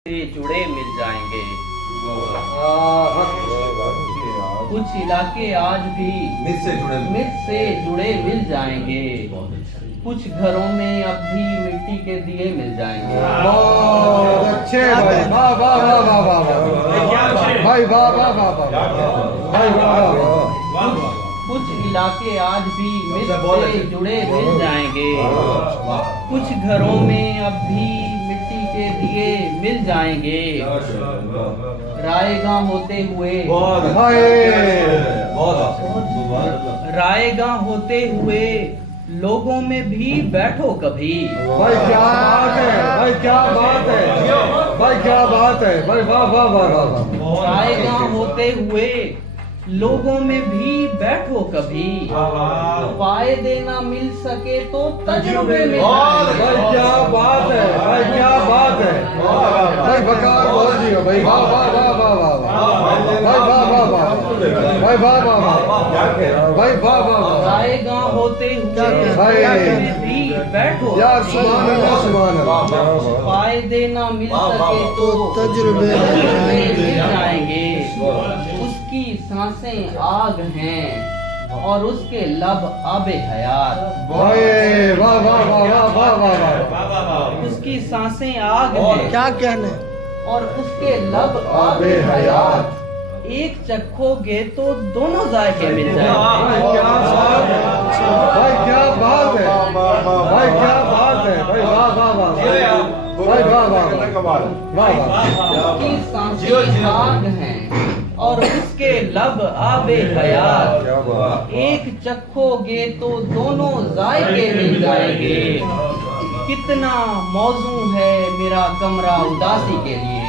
से जुड़े मिल जाएंगे। कुछ इलाके आज भी मिट से जुड़े मिल जाएंगे। कुछ घरों में अब भी मिट्टी के दिए मिल जाएंगे। बहुत अच्छे भाई, वाह वाह वाह वाह वाह वाह भाई, वाह वाह वाह वाह भाई, वाह। कुछ इलाके आज भी मिट से जुड़े मिल जाएंगे। कुछ घरों में अब भी मिट्टी के दिए मिल जाएंगे। रायगां होते हुए रायगां होते हुए लोगों में भी बैठो कभी। भाई क्या बात है, भाई क्या बात है, भाई क्या बात है भाई, वाह वाह वाह वाह। रायगां होते हुए लोगों में भी बैठो कभी। फायदे ना मिल सके तो तजुर्बे में भाई क्या बात है, भाई क्या बात है भाई, बकार बोल दियो भाई, वाह वाह वाह वाह वाह भाई, वाह वाह वाह भाई, वाह वाह वाह भाई, वाह वाह। रायगां होते हुए भी बैठो यार, सुभान अल्लाह सुभान अल्लाह। फायदे ना मिल सके तो तजुर्बे मिल जाएंगे। उसकी सांसें आग हैं और उसके लब आबे हयात। भाई वाह वाह वाह वाह वाह वाह। उसकी सांसें आग हैं क्या कहने, और उसके लब आबे हयात। एक चखोगे तो दोनों जायके मिल जाएंगे। भाई क्या बात है, भाई क्या बात है, भाई क्या बात है भाई, वाह वाह वाह भाई, वाह वाह वाह वाह। उसकी सांसें आग हैं और उसके लब आबे हयात। एक चखोगे तो दोनों जायके मिल जाएंगे। कितना मौजू है मेरा कमरा उदासी के लिए।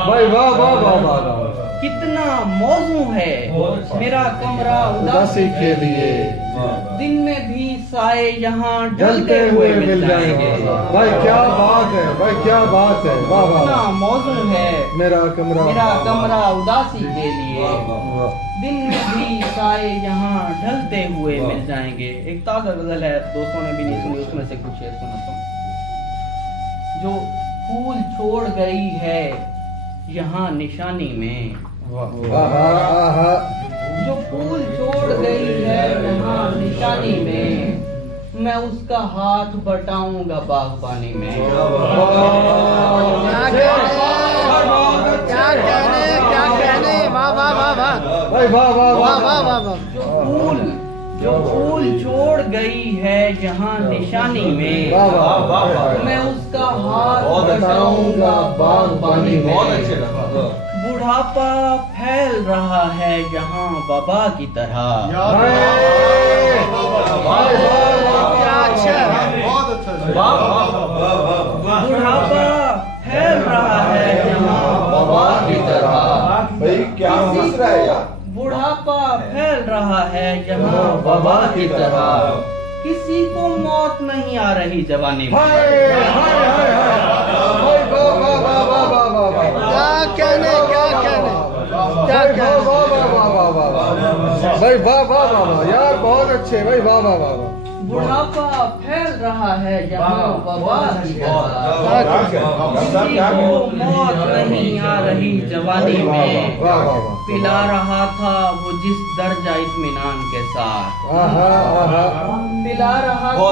भाई वाह वाह वाह वाह। कितना मौजू है मेरा कमरा उदासी के लिए। दिन में भी साए यहाँ ढलते हुए मिल जाएंगे। भाई क्या बात है, भाई क्या बात है, वाह वाह। कितना मौजू है मेरा कमरा उदासी के लिए। दिन में भी साए यहाँ ढलते हुए मिल जाएंगे। एक ताजा गजल है, दोस्तों ने भी नहीं सुनी, उसमें से कुछ शेर सुनाता हूँ। जो फूल छोड़ गई है यहाँ निशानी में, जो फूल छोड़ गई है यहाँ निशानी में, मैं उसका हाथ बटाऊंगा बागबानी में। क्या कहने, वाह वाह वाह वाह भाई, वाह वाह वाह वाह वाह वाह। जो फूल छोड़ गई है यहाँ निशानी में, मैं उसका हाथ बटाऊंगा बागबानी में। बुढ़ापा फैल रहा है यहाँ वबा की तरह। बुढ़ापा फैल रहा है यहाँ वबा की तरह। बुढ़ापा फैल रहा है यहाँ वबा की तरह। किसी को मौत नहीं आ रही जवानी में। क्या कहने भाई, वाह वाह वाह वाह यार, बहुत अच्छे भाई, वाह वाह वाह। बुढ़ापा फैल रहा है यहाँ वबा की तरह। किसी को मौत नहीं आ रही जवानी में। पिला रहा था वो जिस दर्जा इत्मीनान के साथ। पिला रहा था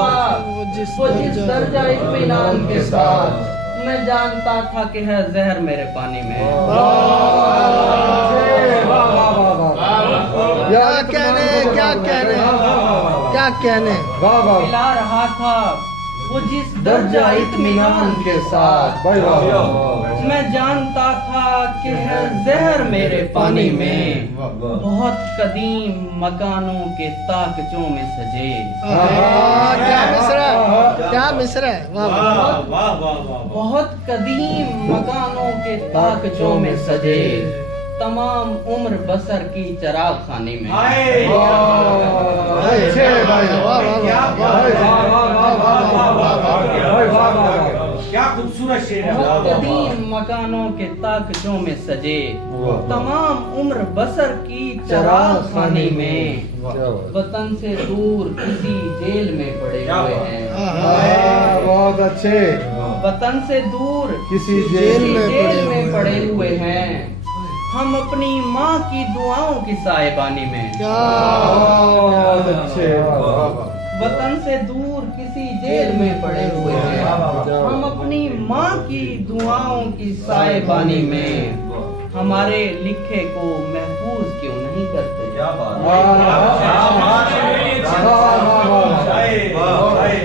वो जिस दर्जा इत्मीनान के साथ। मैं जानता था कि है जहर मेरे पानी में। क्या कहने पिला रहा था वो जिस दर्जा इत्मीनान के साथ। मैं जानता था कि है जहर मेरे पानी में। बहुत कदीम मकानों के ताकचों में सजे। क्या मिसरा है, वाह वाह। बहुत कदीम मकानों के ताकचों में सजे। तमाम उम्र बसर की चराग खाने में। क्या खूबसूरत शेर है। कदीम मकानों के ताकचों में सजे। तमाम उम्र बसर की चराग खाने में। वतन से दूर किसी जेल में पड़े हुए हैं। बहुत अच्छे वतन से दूर किसी जेल जेल में जेल में पड़े हुए हैं हम अपनी माँ की दुआओं की साहिबानी में। क्या बहुत अच्छे वाह वाह वाह वतन से दूर किसी जेल में पड़े हुए हैं हम अपनी माँ की दुआओं की साहिबानी में हमारे लिखे को महफूज क्यों नहीं करते।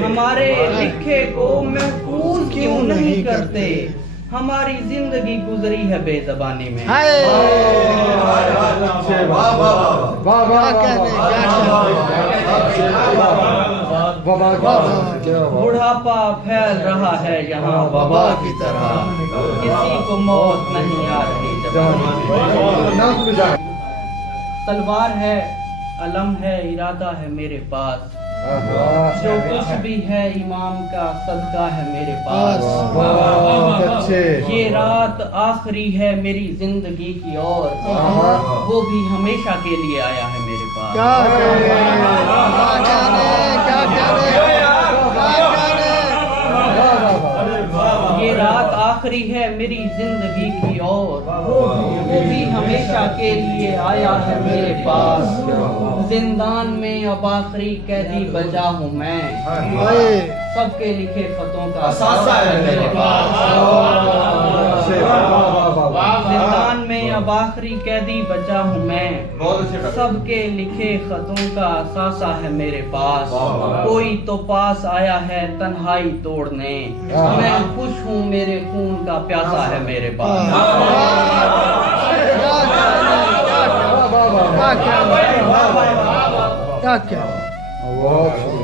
हमारे लिखे को महफूज क्यों नहीं करते हमारी जिंदगी गुजरी है बेज़बानी में। हाय अच्छे वाह वाह वाह वाह क्या बुढ़ापा फैल रहा है यहाँ वबा की तरह किसी को मौत नहीं आ रही जवानी में। तलवार है अलम है इरादा है मेरे पास जो कुछ भी है इमाम का सदका है मेरे पास। बहुत अच्छे ये रात आखिरी है मेरी जिंदगी की और वो भी हमेशा के लिए आया है मेरे पास। क्या ये रात आखिरी है मेरी जिंदगी की और वो भी हमेशा के लिए आया है मेरे पास। जिंदान में अब आखिरी कैदी बचा हूँ मैं सबके लिखे खतों का सासा है मेरे पास। जिंदान में अब आखिरी कैदी बचा हूँ मैं सबके लिखे खतों का सासा है मेरे पास। कोई तो पास आया है तन्हाई तोड़ने मैं खुश हूँ मेरे खून का प्यासा है मेरे पास। क्या बहुत